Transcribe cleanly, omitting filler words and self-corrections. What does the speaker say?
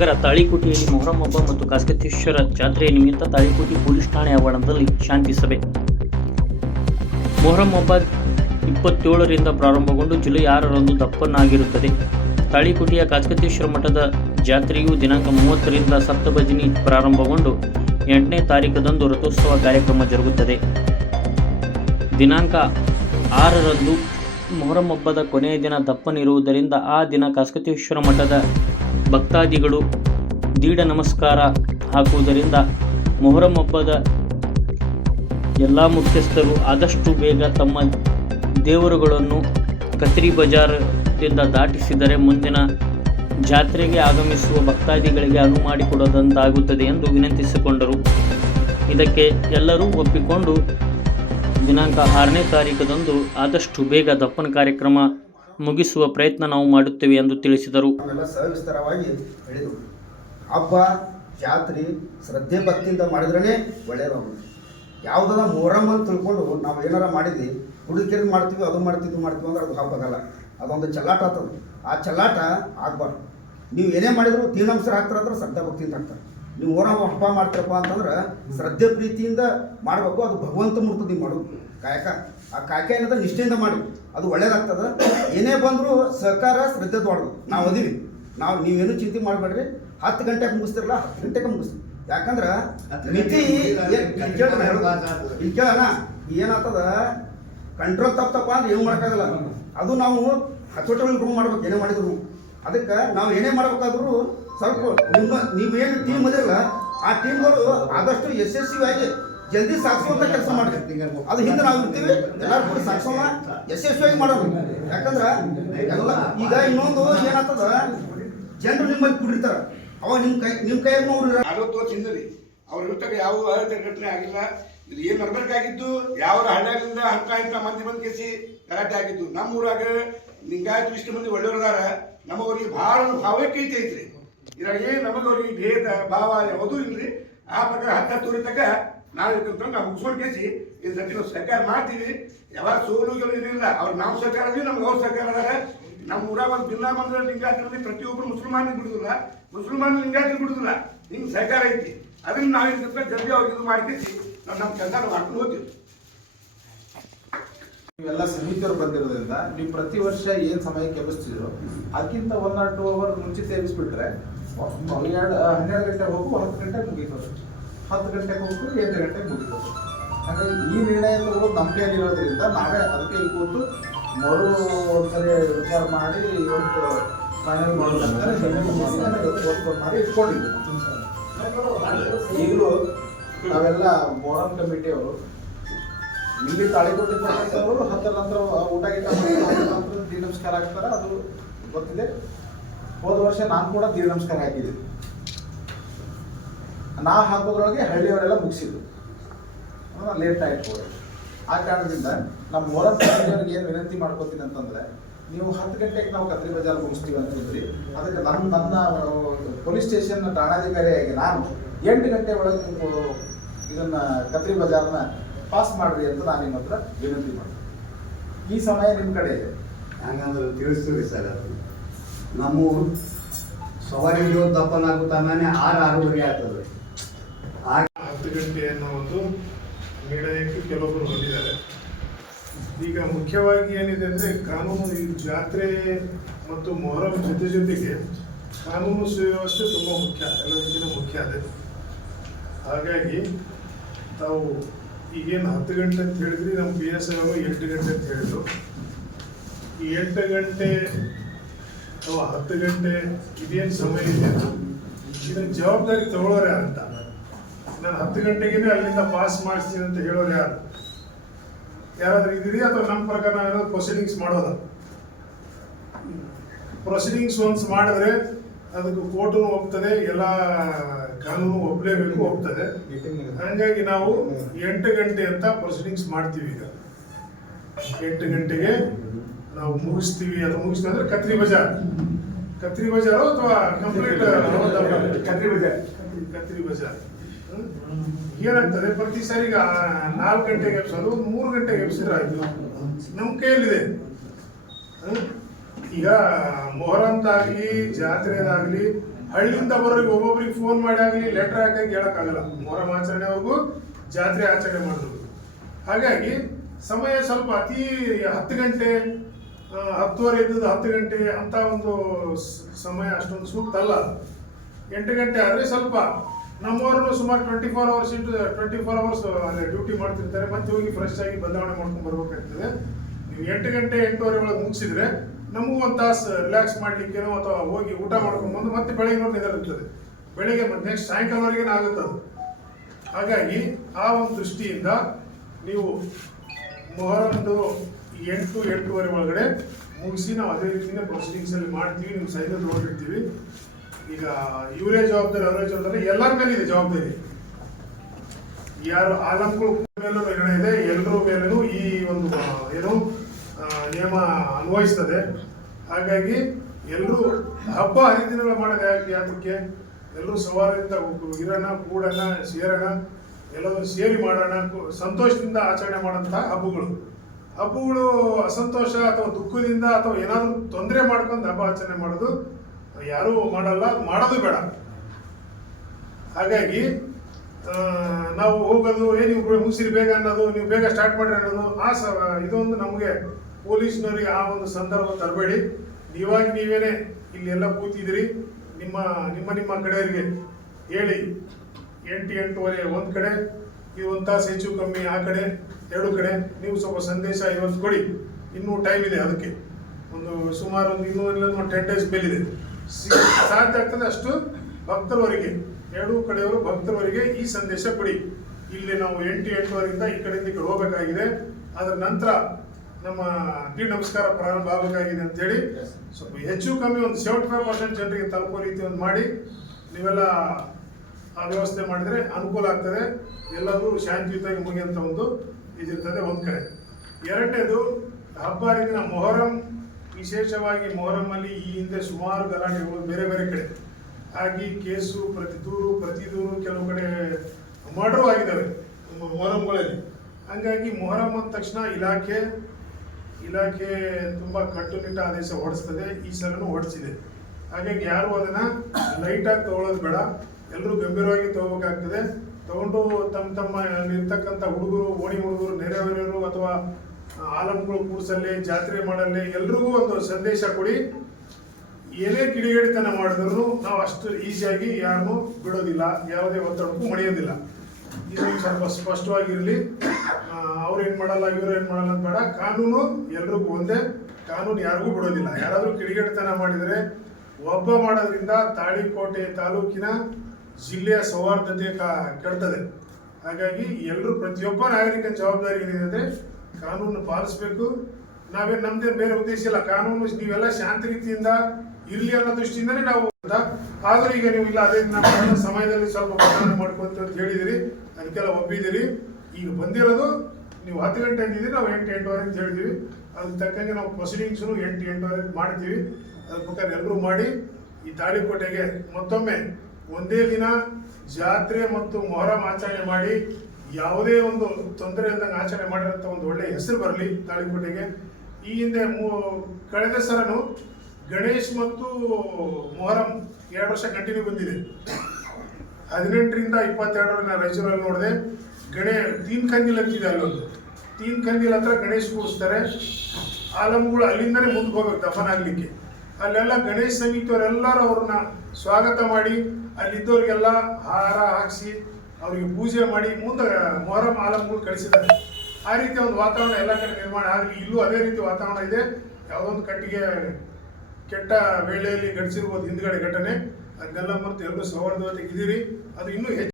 ನಗರ ತಾಳಿಕೋಟೆಯಲ್ಲಿ ಮೊಹರಂ ಹಬ್ಬ ಮತ್ತು ಕಾಸ್ಕತೇಶ್ವರ ಜಾತ್ರೆಯ ನಿಮಿತ್ತ ತಾಳಿಕೋಟೆ ಪೊಲೀಸ್ ಠಾಣೆ ಆವರಣದಲ್ಲಿ ಶಾಂತಿ ಸಭೆ. ಮೊಹರಂ ಹಬ್ಬ 27ರಿಂದ ಪ್ರಾರಂಭಗೊಂಡು ಜುಲೈ 6ರಂದು ದಪ್ಪನ್ನಾಗಿರುತ್ತದೆ. ತಾಳಿಕೋಟೆಯ ಕಾಸ್ಕತೇಶ್ವರ ಮಠದ ಜಾತ್ರೆಯು ದಿನಾಂಕ 30ರಿಂದ ಸಪ್ತಭಜನಿ ಪ್ರಾರಂಭಗೊಂಡು 8ನೇ ತಾರೀಖದಂದು ರಥೋತ್ಸವ ಕಾರ್ಯಕ್ರಮ ಜರುಗುತ್ತದೆ. ದಿನಾಂಕ 6ರಂದು ಮೊಹರಂ ಹಬ್ಬದ ಕೊನೆಯ ದಿನ ದಪ್ಪನಿರುವುದರಿಂದ ಆ ದಿನ ಕಾಸ್ಕತೇಶ್ವರ ಮಠದ ಭಕ್ತಾದಿಗಳು ದೀಡ ನಮಸ್ಕಾರ ಹಾಕುವುದರಿಂದ ಮೊಹರಂ ಹಬ್ಬದ ಎಲ್ಲ ಮುಖ್ಯಸ್ಥರು ಆದಷ್ಟು ಬೇಗ ತಮ್ಮ ದೇವರುಗಳನ್ನು ಕತ್ರಿ ಬಜಾರ್ದಿಂದ ದಾಟಿಸಿದರೆ ಮುಂದಿನ ಜಾತ್ರೆಗೆ ಆಗಮಿಸುವ ಭಕ್ತಾದಿಗಳಿಗೆ ಅನುವು ಮಾಡಿಕೊಡದಂತಾಗುತ್ತದೆ ಎಂದು ವಿನಂತಿಸಿಕೊಂಡರು. ಇದಕ್ಕೆ ಎಲ್ಲರೂ ಒಪ್ಪಿಕೊಂಡು ದಿನಾಂಕ 6ನೇ ತಾರೀಖದಂದು ಆದಷ್ಟು ಬೇಗ ದಪ್ಪನ ಕಾರ್ಯಕ್ರಮ ಮುಗಿಸುವ ಪ್ರಯತ್ನ ನಾವು ಮಾಡುತ್ತೇವೆ ಎಂದು ತಿಳಿಸಿದರು. ಸವಿಸ್ತಾರವಾಗಿ ಹೇಳಿದರು. ಹಬ್ಬ ಜಾತ್ರೆ ಶ್ರದ್ಧೆ ಭಕ್ತಿಯಿಂದ ಮಾಡಿದ್ರೇ ಒಳ್ಳೆಯದಾಗುತ್ತೆ. ಯಾವುದನ್ನ ಮೊಹರಂ ಅಂತ ತಿಳ್ಕೊಂಡು ನಾವು ಏನಾರ ಮಾಡಿದ್ವಿ ಹುಡುಕಿರಿ ಮಾಡ್ತೀವಿ ಅದು ಮಾಡ್ತೀವಿ ಅಂದ್ರೆ ಅದು ಹಬ್ಬಗಲ್ಲ, ಅದೊಂದು ಚಲ್ಲಾಟ ಆಗ್ತದೆ. ಆ ಚಲ್ಲಾಟ ಆಗಬಾರ್ದು. ನೀವು ಏನೇ ಮಾಡಿದ್ರು ತೀನಂಸರ ಹಾಕ್ತಾರಂದ್ರೆ ಶ್ರದ್ಧಾ ಭಕ್ತಿಯಿಂದ ಹಾಕ್ತಾರೆ. ನೀವು ಮೊಹರಂ ಹಬ್ಬ ಮಾಡ್ತೀರಪ್ಪ ಅಂತಂದ್ರೆ ಶ್ರದ್ಧೆ ಪ್ರೀತಿಯಿಂದ ಮಾಡಬೇಕು. ಅದು ಭಗವಂತ ಮುರ್ತದೆ ಮಾಡೋದು ಕಾಯಕ. ಆ ಕಾಯಕ ಏನದ ನಿಷ್ಠೆಯಿಂದ ಮಾಡಿ ಅದು ಒಳ್ಳೇದಾಗ್ತದೆ. ಏನೇ ಬಂದರೂ ಸಹಕಾರ ಶ್ರದ್ಧೆ ದೊಡ್ಡದು. ನಾವು ಅದೀವಿ, ನೀವೇನು ಚಿಂತೆ ಮಾಡಬೇಡ್ರಿ. 10 ಗಂಟೆಗೆ ಮುಗಿಸ್ತಿರಲ್ಲ 10 ಗಂಟೆಗೆ ಮುಗಿಸ್ತೀವಿ. ಯಾಕಂದ್ರೆ ಮಿತಿ ಇಲ್ಲಿ ಕೇಳೋಣ ಏನಾಗ್ತದ ಕಂಟ್ರೋಲ್ ತಪ್ಪಪ್ಪ ಅಂದ್ರೆ ಏನು ಮಾಡೋಕ್ಕಾಗಲ್ಲ. ಅದು ನಾವು ಹತೋಟಲ್ಲಿ ಮಾಡ್ಬೇಕು ಏನೇ ಮಾಡಿದ್ರು. ಅದಕ್ಕೆ ನಾವು ಏನೇ ಮಾಡ್ಬೇಕಾದ್ರೂ ಸ್ವಲ್ಪ ನೀವೇನು ಟೀಮ್ ಅದಿರಲ್ಲ ಆ ಟೀಮ್ಗಳು ಆದಷ್ಟು ಯಶಸ್ವಿಯಾಗಿ ಜಲ್ದಿ ಸಾಗಿಸುವಂಥ ಕೆಲಸ ಮಾಡ್ರಿ. ಅದು ಹಿಂದೆ ನಾವು ಇರ್ತೀವಿ, ಎಲ್ಲರೂ ಕೂಡ ಸಾಗಿಸೋಣ, ಯಶಸ್ವಿಯಾಗಿ ಮಾಡೋಣ. ಯಾಕಂದ್ರೆ ಎಲ್ಲ ಈಗ ಇನ್ನೊಂದು ಏನಾಗ್ತದ, ಜನರು ನಿಮ್ಮಲ್ಲಿ ಕುಡಿರ್ತಾರೆ, ಅವ ನಿಮ್ಮ ಕೈಯಾಗ ನೋಡ್ರಿ 40 ವರ್ಷ ಹಿಂದೆ ಅವ್ರ ಇರ್ತಾಗ ಯಾವ ಘಟನೆ ಆಗಿಲ್ಲ. ಇದು ಏನು ನಡ್ಬೇಕಾಗಿದ್ದು ಯಾವ ಹಳ್ಳಿಯಿಂದ ಹಂತ ಇಂಥ ಮಂದಿ ಬಂದು ಕೇಸಿ ಗಲಾಟೆ ಆಗಿದ್ದು. ನಮ್ಮ ಊರಾಗ ನಿಂಗಾಯ್ತು ಇಷ್ಟು ಮಂದಿ ಒಳ್ಳೆಯವ್ರದಾರ, ನಮಗವ್ರಿಗೆ ಭಾಳ ಭಾವೈಕ್ಯತೆ ಐತ್ರಿ. ಇದ್ರಾಗ ನಮಗವ್ರಿಗೆ ಭೇದ ಭಾವ ಯಾವುದೂ ಇಲ್ರಿ. ಆ ಪ್ರಕಾರ 10 ತನಕ ನಾವು ಮುಗಿಸ್ಕೊಂಡು ಕೇಸಿ ಈ ಸತಿ ನಾವು ಸರ್ಕಾರ ಮಾಡ್ತೀವಿ. ಯಾವಾಗ ಸೋಲುಗಳು ಏನಿಲ್ಲ, ಅವ್ರು ನಾವು ಸರ್ಕಾರ ಅದೀವಿ, ನಮ್ಗೆ ಅವ್ರ ಸರ್ಕಾರ ಅದಾರ. ನಮ್ಮ ಊರಾಗ ಒಂದು ಜಿಲ್ಲಾ ಬಂದ್ರೆ ಲಿಂಗಾಯತರಲ್ಲಿ ಪ್ರತಿಯೊಬ್ಬರು ಮುಸಲ್ಮಾನಿಗೆ ಬಿಡುದಿಲ್ಲ, ಮುಸಲ್ಮಾನ ಲಿಂಗಾಯತ ಬಿಡುದಿಲ್ಲ. ಹಿಂಗೆ ಸರ್ಕಾರ ಐತಿ. ಅದನ್ನ ನಾವೇನು ಜಲ್ದಿ ಅವ್ರಿಗೆ ಇದು ಮಾಡಿಸಿ ನಮ್ಮ ಕೆಲಸ ನಾವು ಮಾಡ್ಕೊಂಡು ಹೋಗ್ತೀವಿ. ನೀವೆಲ್ಲ ಸಮಿತಿಯವರು ಬಂದಿರೋದ್ರಿಂದ ನೀವು ಪ್ರತಿ ವರ್ಷ ಏನು ಸಮಯಕ್ಕೆ ಎಬ್ಬಿಸ್ತಿದ್ರು ಅದಕ್ಕಿಂತ 1 or 2 hours ಮುಂಚಿತ ಎಬ್ಬಿಸ್ಬಿಟ್ರೆ 12 ಗಂಟೆಗೆ ಹೋಗು 10 ಗಂಟೆಗೆ ಮುಗಿತದೆ, 10 ಗಂಟೆಗೆ ಹೋಗು 8 ಗಂಟೆಗೆ ಮುಗಿತದೆ. ಹಾಗಾಗಿ ಈ ನಿರ್ಣಯ ತಗೊಳ್ಳೋದು ನಮ್ಮ ಕೈಯಲ್ಲಿರೋದ್ರಿಂದ ನಾವೇ ಅದಕ್ಕೆ ಇಲ್ಲಿ ಕೂತು ಒಂದ್ಸರಿ ವಿಚಾರ ಮಾಡಿ ಇವತ್ತು ಫೈನಲ್ ಮಾಡೋದು ಮಾಡಿ ಇಟ್ಕೊಂಡಿದ್ವಿ. ಈಗಲೂ ನಾವೆಲ್ಲ ಮೊಹರಂ ಕಮಿಟಿಯವರು ಇಲ್ಲಿ ತಾಳಿಕೋಟೆ ಅವರು 10 ನಂತರ ಊಟ ಗೀಟ ನಂತರ ದೀಡ ನಮಸ್ಕಾರ ಹಾಕ್ತಾರೆ, ಅದು ಗೊತ್ತಿದೆ. ಹೋದ ವರ್ಷ ನಾನು ಕೂಡ ದೀಡ ನಮಸ್ಕಾರ ಹಾಕಿದ್ದೆ. ನಾ ಹಾಕೋದ್ರೊಳಗೆ ಹಳ್ಳಿಯವರೆಲ್ಲ ಮುಗಿಸಿದ್ರು, ಲೇಟ್ ಆಯ್ತು ಹೋಗಿ. ಆ ಕಾರಣದಿಂದ ನಮ್ಮ ಮೊಹರಂ ಕಮಿಟಿಯವ್ರಿಗೆ ಏನು ವಿನಂತಿ ಮಾಡ್ಕೋತೀನಿ ಅಂತಂದ್ರೆ, ನೀವು 10 ಗಂಟೆಗೆ ನಾವು ಕತ್ರಿ ಬಜಾರ್ ಮುಗಿಸ್ತೀವಿ ಅಂತಂದ್ರಿ, ಅದಕ್ಕೆ ನನ್ನ ಪೊಲೀಸ್ ಸ್ಟೇಷನ್ ಠಾಣಾಧಿಕಾರಿಯಾಗಿ ನಾನು 8 ಗಂಟೆ ಒಳಗೆ ನೀವು ಇದನ್ನ ಕತ್ರಿ ಬಜಾರ್ನ ಪಾಸ್ ಮಾಡ್ರಿ ಅಂತ ನಾನು ನಿಮ್ಮ ಹತ್ರ ವಿನಂತಿ ಮಾಡ್ತೀನಿ. ಈ ಸಮಯ ನಿಮ್ಮ ಕಡೆ ಇದೆ. ಹಂಗಂದ್ರೆ ತಿಳಿಸ್ತೀವಿ ಸರ್. ಅದು ನಮ್ಮ ಸವಾರಿ ದಪ್ಪನಾಗುತ್ತಾನೆ 6-6:30 ಆಗ್ತದೆ. 10 ಗಂಟೆ ಅನ್ನೋ ಒಂದು ನಿರ್ಣಯಕ್ಕೆ ಕೆಲವೊಬ್ಬರು ಬಂದಿದ್ದಾರೆ. ಈಗ ಮುಖ್ಯವಾಗಿ ಏನಿದೆ ಅಂದರೆ ಕಾನೂನು, ಈ ಜಾತ್ರೆ ಮತ್ತು ಮೊಹರಂ ಜೊತೆಗೆ ಕಾನೂನು ಸುವ್ಯವಸ್ಥೆ ತುಂಬ ಮುಖ್ಯ, ಎಲ್ಲದಕ್ಕಿಂತ ಮುಖ್ಯ ಅದೇ. ಹಾಗಾಗಿ ತಾವು ಈಗೇನು 10 ಗಂಟೆ ಅಂತ ಹೇಳಿದ್ರಿ, ನಮ್ಮ PSI ಅವರು 8 ಗಂಟೆ ಅಂತ ಹೇಳಿದ್ರು. ಈ 8 ಗಂಟೆ ಅಥವಾ 10 ಗಂಟೆ ಇದೇನು ಸಮಯ ಇದೆ, ಇದನ್ನು ಜವಾಬ್ದಾರಿ ತಗೊಳ್ಳೋರು ಯಾರಂತ. ನಾನು 10 ಗಂಟೆಗೆ ಅಲ್ಲಿಂದ ಪಾಸ್ ಮಾಡಿಸ್ತೀನಿ ಅಂತ ಹೇಳೋರು ಯಾರಾದ್ರೂ ಇದ್ದೀರಿ? ಅಥವಾ ನಮ್ಮ ಪ್ರಕಾರ ನಾವೇನಾದ್ರು ಪ್ರೊಸೀಡಿಂಗ್ಸ್ ಮಾಡೋದು? ಪ್ರೊಸೀಡಿಂಗ್ಸ್ ಒನ್ಸ್ ಮಾಡಿದ್ರೆ ಅದಕ್ಕೆ ಕೋರ್ಟು ಒಪ್ತದೆ, ಎಲ್ಲ ಕಾನೂನು ಒಪ್ಪಲೇಬೇಕು, ಒಪ್ತದೆ. ಹಾಗಾಗಿ ನಾವು 8 ಗಂಟೆ ಅಂತ ಪ್ರೊಸೀಡಿಂಗ್ಸ್ ಮಾಡ್ತೀವಿ. ಈಗ 8 ಗಂಟೆಗೆ ನಾವು ಮುಗಿಸ್ತೀವಿ. ಅದು ಮುಗಿಸ್ತೀವಿ ಅಂದ್ರೆ ಕತ್ರಿ ಬಜಾರು ಅಥವಾ ಕಂಪ್ಲೀಟ್ ಕತ್ರಿ ಬಜಾರ್ ಏನಾಗ್ತದೆ, ಪ್ರತಿ ಸಾರಿ 4 ಗಂಟೆಗೆ ಎಬ್ಸೋದು, 3 ಗಂಟೆಗೆ ಎಬ್ಸಿದ್ರೆ ಆಯ್ತು. ನಮ್ಮ ಕೈಯಲ್ಲಿದೆ. ಈಗ ಮೊಹರಂದಾಗಲಿ ಜಾತ್ರೆದಾಗಲಿ ಹಳ್ಳಿಯಿಂದ ಬರೋರಿಗೆ ಒಬ್ಬೊಬ್ರಿಗೆ ಫೋನ್ ಮಾಡಿ ಆಗಲಿ ಲೆಟರ್ ಹಾಕಿ ಹೇಳಕ್ಕಾಗಲ್ಲ. ಮೊಹರಂ ಆಚರಣೆವರೆಗೂ ಜಾತ್ರೆ ಆಚರಣೆ ಮಾಡಿದ್ರು. ಹಾಗಾಗಿ ಸಮಯ ಸ್ವಲ್ಪ ಅತಿ 10 ಗಂಟೆ 10:30 ಇದ್ದದ್ದು 10 ಗಂಟೆ ಅಂತ ಒಂದು ಸಮಯ ಅಷ್ಟೊಂದು ಸೂಕ್ತ ಅಲ್ಲ. 8 ಗಂಟೆ ಆದರೆ ಸ್ವಲ್ಪ ನಮ್ಮವ್ರನ್ನು ಸುಮಾರು 24 ಅವರ್ಸ್ ಅಲ್ಲಿ ಡ್ಯೂಟಿ ಮಾಡ್ತಿರ್ತಾರೆ. ಮತ್ತೆ ಹೋಗಿ ಫ್ರೆಶ್ ಆಗಿ ಬದಲಾವಣೆ ಮಾಡ್ಕೊಂಡು ಬರ್ಬೇಕಾಗ್ತದೆ. ನೀವು 8 ಗಂಟೆ 8:30 ಒಳಗೆ ಮುಗಿಸಿದ್ರೆ ನಮಗೂ ಒಂದು ತಾಸು ರಿಲ್ಯಾಕ್ಸ್ ಮಾಡ್ಲಿಕ್ಕೇನೋ ಅಥವಾ ಹೋಗಿ ಊಟ ಮಾಡ್ಕೊಂಡು ಬಂದು ಮತ್ತೆ ಬೆಳಿಗ್ಗೆ ನೋಡಿ ನಿಲ್ಲಿರ್ತದೆ. ಬೆಳಿಗ್ಗೆ ಮತ್ತೆ ನೆಕ್ಸ್ಟ್ ಸಾಯಂಕಾಲವರೆಗೇನು ಆಗುತ್ತೆ ಅದು. ಹಾಗಾಗಿ ಆ ಒಂದು ದೃಷ್ಟಿಯಿಂದ ನೀವು ಮೊಹರಂದು 8-8:30 ಒಳಗಡೆ ಮುಗಿಸಿ ನಾವು ಅದೇ ರೀತಿಯಿಂದ ಪ್ರೊಸೀಡಿಂಗ್ಸ್ ಅಲ್ಲಿ ಮಾಡ್ತೀವಿ. ನೀವು ಸೈನ್ಯದ ನೋಡಿರ್ತೀವಿ. ಈಗ ಇವರೇ ಜವಾಬ್ದಾರಿ ಅವರೇ ಜವಾಬ್ದಾರಿ ಎಲ್ಲರ ಮೇಲೆ ಇದೆ ಜವಾಬ್ದಾರಿ. ಯಾರು ಆಲಂಗಳ ಮೇಲೂ ನಿರ್ಣಯ ಇದೆ, ಎಲ್ಲರ ಮೇಲೂ ಈ ಒಂದು ಏನು ನಿಯಮ ಅನ್ವಯಿಸ್ತದೆ. ಹಾಗಾಗಿ ಎಲ್ಲರೂ ಹಬ್ಬ ಹರಿದಿನಗಳು ಮಾಡೋದು ಯಾತಕ್ಕೆ ಎಲ್ಲರೂ ಸವಾರದಿಂದ ಇರೋಣ, ಕೂಡೋಣ, ಸೇರೋಣ, ಎಲ್ಲರೂ ಸೇರಿ ಮಾಡೋಣ, ಸಂತೋಷದಿಂದ ಆಚರಣೆ ಮಾಡೋಂತಹ ಹಬ್ಬಗಳು ಅಸಂತೋಷ ಅಥವಾ ದುಃಖದಿಂದ ಅಥವಾ ಏನಾದರೂ ತೊಂದರೆ ಮಾಡ್ಕೊಂಡು ಹಬ್ಬ ಆಚರಣೆ ಮಾಡೋದು ಯಾರೂ ಮಾಡಲ್ಲ, ಮಾಡೋದು ಬೇಡ. ಹಾಗಾಗಿ ನಾವು ಹೋಗೋದು ನೀವು ಮುಗಿಸಿರಿ ಬೇಗ ಅನ್ನೋದು, ನೀವು ಬೇಗ ಸ್ಟಾರ್ಟ್ ಮಾಡಿ ಅನ್ನೋದು ಇದೊಂದು ನಮಗೆ ಪೊಲೀಸ್ನವರಿಗೆ ಆ ಒಂದು ಸಂದರ್ಭ ತರಬೇಡಿ. ನೀವೇನೇ ಇಲ್ಲಿ ಎಲ್ಲ ಕೂತಿದ್ದೀರಿ, ನಿಮ್ಮ ಕಡೆಯವರಿಗೆ ಹೇಳಿ 8-8:30 ಒಂದು ಕಡೆ, ಇದು 1 ತಾಸು ಹೆಚ್ಚು ಕಮ್ಮಿ ಆ ಕಡೆ 2 ಕಡೆ ನೀವು ಸ್ವಲ್ಪ ಸಂದೇಶ ಇವತ್ತು ಕೊಡಿ. ಇನ್ನೂ ಟೈಮ್ ಇದೆ, ಅದಕ್ಕೆ ಒಂದು ಸುಮಾರು ಇನ್ನೂ 10 ಡೇಸ್ ಮೇಲಿದೆ. ಸಾಧ್ಯ ಆಗ್ತದೆ ಅಷ್ಟು ಭಕ್ತರವರೆಗೆ 2 ಕಡೆಯವರು ಭಕ್ತರವರೆಗೆ ಈ ಸಂದೇಶ ಕೊಡಿ. ಇಲ್ಲಿ ನಾವು 8-8:30 ಈ ಕಡೆಯಿಂದ ಈ ಕಡೆ ಹೋಗಬೇಕಾಗಿದೆ. ಅದರ ನಂತರ ನಮ್ಮ ನಮಸ್ಕಾರ ಪ್ರಾರಂಭ ಆಗಬೇಕಾಗಿದೆ ಅಂತೇಳಿ ಸ್ವಲ್ಪ ಹೆಚ್ಚು ಕಮ್ಮಿ ಒಂದು 75% ಜನರಿಗೆ ತಲುಪೋ ರೀತಿ ಒಂದು ಮಾಡಿ ನೀವೆಲ್ಲ ಆ ವ್ಯವಸ್ಥೆ ಮಾಡಿದರೆ ಅನುಕೂಲ ಆಗ್ತದೆ. ಎಲ್ಲರೂ ಶಾಂತಿಯುತವಾಗಿ ಮುಗಿಯಂತ ಒಂದು ಇದಿರ್ತದೆ ಒಂದು ಕಡೆ. ಎರಡನೇದು ಹಬ್ಬ ಹರಿದಿನ ಮೊಹರಂ, ವಿಶೇಷವಾಗಿ ಮೊಹರಮ್ಮಲ್ಲಿ ಈ ಹಿಂದೆ ಸುಮಾರು ಗಲಾಟೆಗಳು ಬೇರೆ ಬೇರೆ ಕಡೆ ಆಗಿ ಕೇಸು ಪ್ರತಿ ದೂರು ಕೆಲವು ಕಡೆ ಮರ್ಡರ್ ಆಗಿದ್ದಾವೆ ಮೊಹರಂಗಳಲ್ಲಿ. ಹಂಗಾಗಿ ಮೊಹರಂ ಅಂದ ತಕ್ಷಣ ಇಲಾಖೆ ತುಂಬ ಕಟ್ಟುನಿಟ್ಟ ಆದೇಶ ಹೊರಡಿಸ್ತದೆ. ಈ ಸಲನೂ ಹೊರಡಿಸಿದೆ. ಹಾಗಾಗಿ ಯಾರು ಅದನ್ನ ಲೈಟಾಗಿ ತಗೊಳ್ಳೋದು ಬೇಡ, ಎಲ್ಲರೂ ಗಂಭೀರವಾಗಿ ತಗೋಬೇಕಾಗ್ತದೆ. ತಗೊಂಡು ತಮ್ಮ ಇರ್ತಕ್ಕಂಥ ಓಣಿ ಹುಡುಗರು, ನೆರೆಹೊರೆಯವರು ಅಥವಾ ಆಲಂಗಳು ಕೂರ್ಸಲ್ಲಿ ಜಾತ್ರೆ ಮಾಡಲ್ಲಿ ಎಲ್ರಿಗೂ ಒಂದು ಸಂದೇಶ ಕೊಡಿ. ಏನೇ ಕಿಡಿಗೇಡಿತನ ಮಾಡಿದ್ರು ನಾವು ಅಷ್ಟು ಈಸಿಯಾಗಿ ಯಾರನ್ನೂ ಬಿಡೋದಿಲ್ಲ, ಯಾವುದೇ ಒತ್ತಡಕ್ಕೂ ಮಣಿಯೋದಿಲ್ಲ. ಇದು ಸ್ವಲ್ಪ ಸ್ಪಷ್ಟವಾಗಿರಲಿ. ಅವ್ರೇನು ಮಾಡಲ್ಲ ಇವ್ರೇನು ಮಾಡಲ್ಲ ಅಂತ ಬೇಡ. ಕಾನೂನು ಎಲ್ರಿಗೂ ಒಂದೇ, ಕಾನೂನು ಯಾರಿಗೂ ಬಿಡೋದಿಲ್ಲ. ಯಾರಾದರೂ ಕಿಡಿಗೇಡಿತನ ಮಾಡಿದರೆ ಒಬ್ಬ ಮಾಡೋದ್ರಿಂದ ತಾಳಿಕೋಟೆ ತಾಲೂಕಿನ ಜಿಲ್ಲೆಯ ಸೌಹಾರ್ದತೆ ಕೆಡ್ತದೆ. ಹಾಗಾಗಿ ಎಲ್ಲರೂ ಪ್ರತಿಯೊಬ್ಬ ನಾಗರಿಕನ ಜವಾಬ್ದಾರಿ ಏನಿದೆ ಅಂದರೆ ಕಾನೂನು ಪಾಲಿಸಬೇಕು. ನಮ್ದೇ ಬೇರೆ ಉದ್ದೇಶ ಇಲ್ಲ. ಕಾನೂನು ನೀವೆಲ್ಲ ಶಾಂತಿ ರೀತಿಯಿಂದ ಇರಲಿ ಅನ್ನೋ ದೃಷ್ಟಿಯಿಂದನೇ ನಾವು ಆದರೂ ಈಗ ನೀವು ಇಲ್ಲ ಅದೇ ನಮ್ಮ ಸಮಯದಲ್ಲಿ ಸ್ವಲ್ಪ ಬದಲಾವಣೆ ಮಾಡ್ಕೊಂತ ಅಂತ ಹೇಳಿದಿರಿ, ಅದಕ್ಕೆಲ್ಲ ಒಪ್ಪಿದ್ದೀರಿ. ಈಗ ಬಂದಿರೋದು ನೀವು 10 ಗಂಟೆ ಅಂದಿದ್ದೀರಿ, ನಾವು 8-8:30 ಅಂತ ಹೇಳಿದ್ದೀವಿ. ಅದಕ್ಕೆ ತಕ್ಕಂಗೆ ನಾವು ಪ್ರೊಸೀಡಿಂಗ್ಸು 8-8:30 ಮಾಡ್ತೀವಿ. ಅದ್ರ ಪ್ರಕಾರ ಎಲ್ಲರೂ ಮಾಡಿ ಈ ತಾಳಿಕೋಟೆಗೆ ಮತ್ತೊಮ್ಮೆ ಒಂದೇ ದಿನ ಜಾತ್ರೆ ಮತ್ತು ಮೊಹರಂ ಆಚರಣೆ ಮಾಡಿ ಯಾವುದೇ ಒಂದು ತೊಂದರೆ ಇಲ್ಲದಂಗೆ ಆಚರಣೆ ಮಾಡಿರೋಂಥ ಒಂದು ಒಳ್ಳೆಯ ಹೆಸರು ಬರಲಿ ತಾಳಿಕೋಟೆಗೆ. ಈ ಹಿಂದೆ ಕಳೆದ ಸಲನು ಗಣೇಶ್ ಮತ್ತು ಮೊಹರಂ 2 ವರ್ಷ ಕಂಟಿನ್ಯೂ ಬಂದಿದೆ. 18ರಿಂದ 22 ನಾನು ರಾಯಚೂರಲ್ಲಿ ನೋಡಿದೆ. ತೀನ್ ಕಂದಿಲ್ ಅಂತಿದೆ, ಅಲ್ಲೊಂದು ತೀನ್ ಕಂದಿಲ್ ಹತ್ರ ಗಣೇಶ್ ಕೂಡಿಸ್ತಾರೆ. ಆಲಂಗಳು ಅಲ್ಲಿಂದನೇ ಮುಂದಕ್ಕೆ ಹೋಗ್ಬೇಕು ದಫನ್ ಆಗಲಿಕ್ಕೆ. ಅಲ್ಲೆಲ್ಲ ಗಣೇಶ್ ಸಮಿತಿಯವರೆಲ್ಲರೂ ಅವ್ರನ್ನ ಸ್ವಾಗತ ಮಾಡಿ ಅಲ್ಲಿದ್ದವ್ರಿಗೆಲ್ಲ ಹಾರ ಹಾಕಿಸಿ ಅವರಿಗೆ ಪೂಜೆ ಮಾಡಿ ಮುಂದೆ ಮೊಹರಂ ಆಲಂಗಳು ಕಳಿಸಿದ್ದಾರೆ. ಆ ರೀತಿ ಒಂದು ವಾತಾವರಣ ಎಲ್ಲ ಕಡೆ ನಿರ್ಮಾಣ ಆಗಲಿ. ಇಲ್ಲೂ ಅದೇ ರೀತಿ ವಾತಾವರಣ ಇದೆ. ಯಾವುದೊಂದು ಕಟ್ಟಿಗೆ ಕೆಟ್ಟ ವೇಳೆಯಲ್ಲಿ ಘಟಿಸಿರ್ಬೋದು ಹಿಂದ್ಗಡೆ ಘಟನೆ, ಅದನ್ನೆಲ್ಲ ಮತ್ತು ಎಲ್ಲರೂ ಸೌಹಾರ್ದತೆಗಿದ್ದೀರಿ. ಅದು ಇನ್ನೂ ಹೆಚ್ಚು